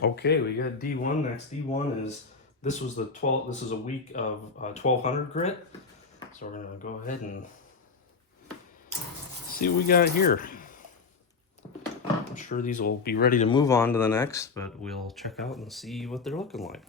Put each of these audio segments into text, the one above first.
Okay, we got D1 next. D1 is, this was the 12, this is a week of 1200 grit. So we're gonna go ahead and see what we got here. I'm sure these will be ready to move on to the next, but we'll check out and see what they're looking like.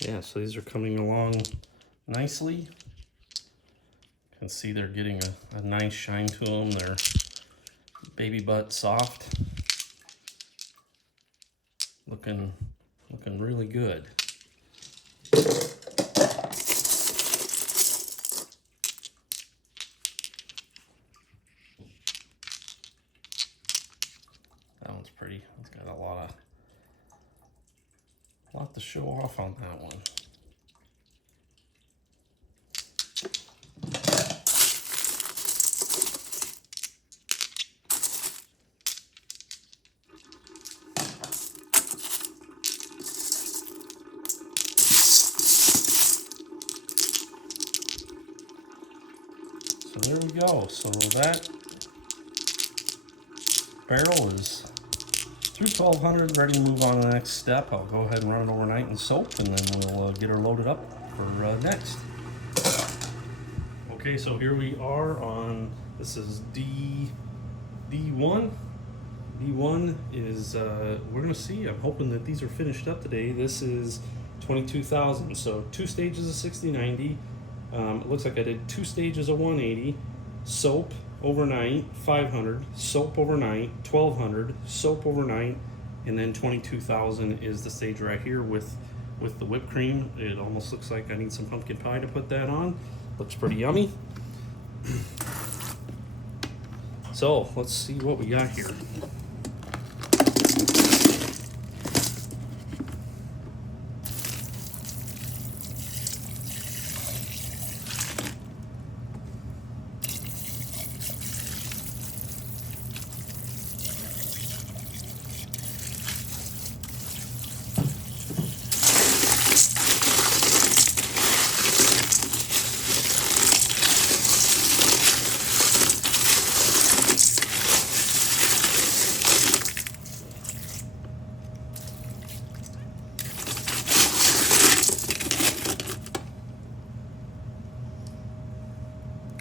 Yeah, so these are coming along nicely. You can see they're getting a nice shine to them. They're baby butt soft. Looking really good. That one's pretty. It's got a lot to show off on that one. So there we go. So that barrel is through 1200, ready to move on to the next step. I'll go ahead and run it overnight in soap, and then we'll get her loaded up for next. Okay, so here we are on, this is D1. D1 is, we're gonna see, I'm hoping that these are finished up today. This is 22,000, so 2 stages of 60/90. It looks like I did 2 stages of 180, soap overnight, 500, soap overnight, 1200, soap overnight, and then 22,000 is the stage right here with the whipped cream. It almost looks like I need some pumpkin pie to put that on. Looks pretty yummy. So let's see what we got here.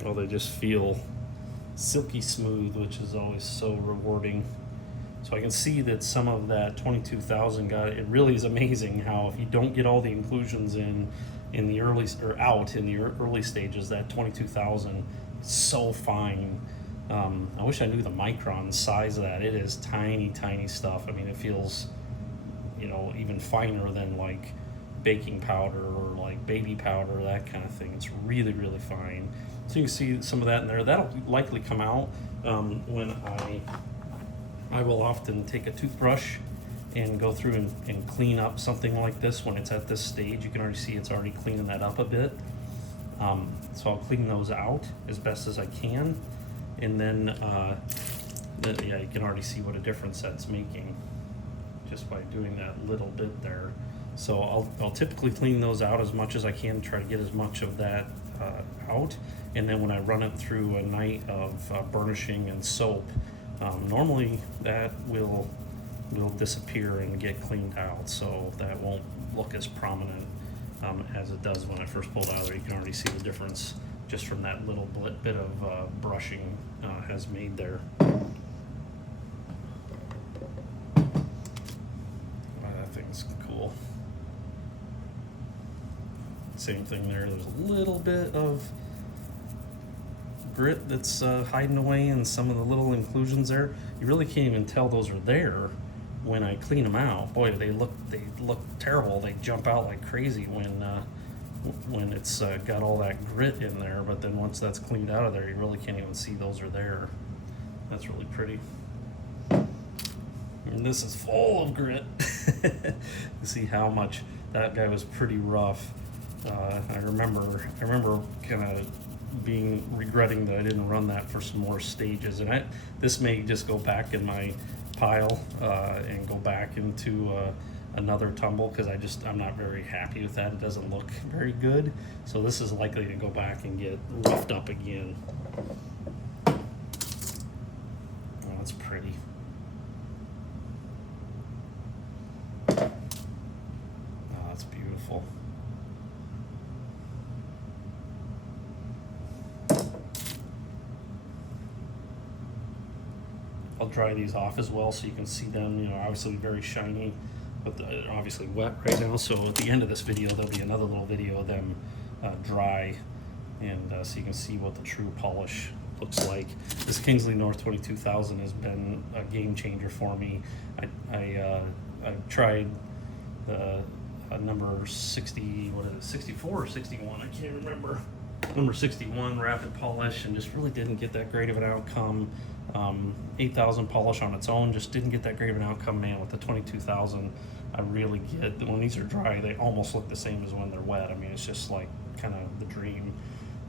Oh, they just feel silky smooth, which is always so rewarding. So I can see that some of that 22,000 got it. It really is amazing how if you don't get all the inclusions in the early or out in the early stages, that 22,000 is so fine. I wish I knew the micron size of that. It is tiny stuff. I mean, it feels, even finer than like baking powder or like baby powder, that kind of thing. It's really fine. So you can see some of that in there. That'll likely come out when I will often take a toothbrush and go through and clean up something like this when it's at this stage. You can already see it's already cleaning that up a bit. So I'll clean those out as best as I can. And then, yeah, you can already see what a difference that's making just by doing that little bit there. So I'll typically clean those out as much as I can, try to get as much of that out. And then when I run it through a night of burnishing and soap, normally that will disappear and get cleaned out, so that won't look as prominent as it does when I first pulled out of there. You can already see the difference just from that little bit of brushing has made there. That thing's cool. Same thing there. There's a little bit of grit that's hiding away in some of the little inclusions there. You really can't even tell those are there when I clean them out. Boy, they look terrible. They jump out like crazy when it's got all that grit in there, but then once that's cleaned out of there, you really can't even see those are there. That's really pretty. And this is full of grit. You see how much that guy was pretty rough. I remember kind of regretting that I didn't run that for some more stages, and this may just go back in my pile and go back into another tumble, because I'm not very happy with that. It doesn't look very good, so this is likely to go back and get roughed up again. Oh, that's pretty. Oh, that's beautiful. I'll dry these off as well so you can see them, you know, obviously very shiny, but they're obviously wet right now. So at the end of this video, there'll be another little video of them dry, and so you can see what the true polish looks like. This Kingsley North 22000 has been a game changer for me. I tried the number 60, what is it, 64 or 61? I can't remember. Number 61 rapid polish, and just really didn't get that great of an outcome. 8,000 polish on its own just didn't get that great of an outcome. Man, with the 22,000, I really get that when these are dry, they almost look the same as when they're wet. I mean, it's just like kind of the dream.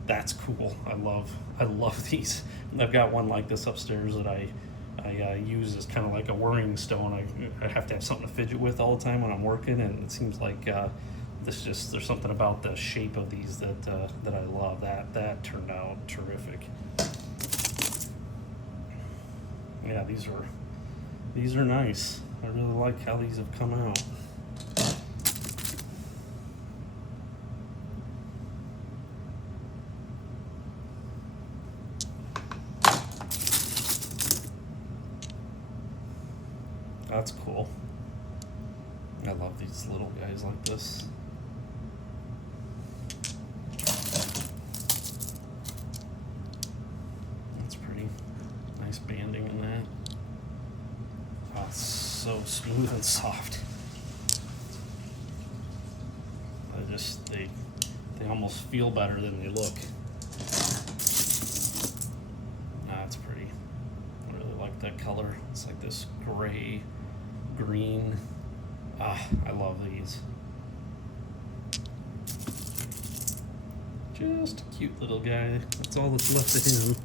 That's cool. I love these. I've got one like this upstairs that I use as kind of like a worrying stone. I have to have something to fidget with all the time when I'm working, and it seems like there's something about the shape of these that I love. That turned out terrific. Yeah, these are nice. I really like how these have come out. That's cool. I love these little guys like this. That's pretty. Nice banding in that. Oh, it's so smooth and soft. They almost feel better than they look. That's pretty. I really like that color. It's like this gray, green. I love these. Just a cute little guy. That's all that's left of him.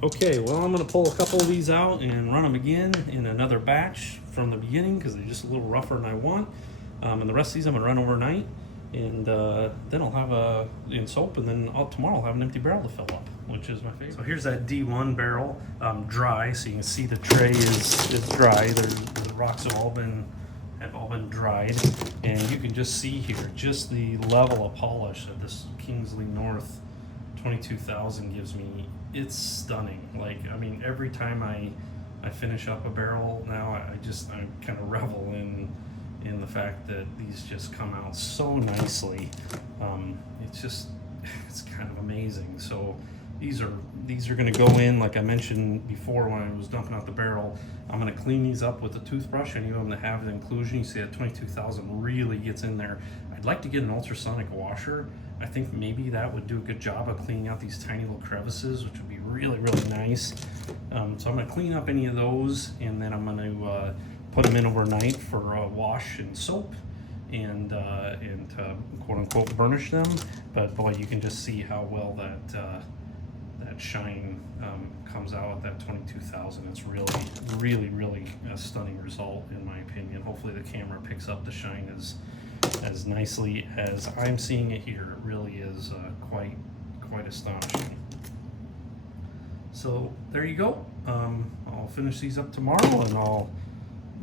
Okay, well, I'm going to pull a couple of these out and run them again in another batch from the beginning, because they're just a little rougher than I want. And the rest of these I'm going to run overnight, and then I'll have in soap, and then tomorrow I'll have an empty barrel to fill up, which is my favorite. So here's that D1 barrel, dry, so you can see the tray is dry. The rocks have all been dried, and you can just see here just the level of polish that this Kingsley North 22,000 gives me. It's stunning. Like, I mean, every time I finish up a barrel now, I kind of revel in the fact that these just come out so nicely. It's kind of amazing. So these are going to go in, like I mentioned before when I was dumping out the barrel. I'm going to clean these up with a toothbrush. Any of them that have the inclusion, you see that 22,000 really gets in there. I'd like to get an ultrasonic washer. I think maybe that would do a good job of cleaning out these tiny little crevices, which would be really, really nice. So I'm going to clean up any of those, and then I'm going to put them in overnight for a wash and soap, and to quote unquote burnish them. But boy, you can just see how well that shine comes out with that 22,000. It's really, really a stunning result in my opinion. Hopefully the camera picks up the shine as nicely as I'm seeing it here. It really is quite astonishing. So there you go. I'll finish these up tomorrow, and I'll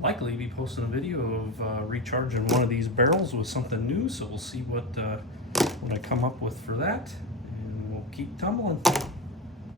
likely be posting a video of recharging one of these barrels with something new. So we'll see what I come up with for that, and we'll keep tumbling.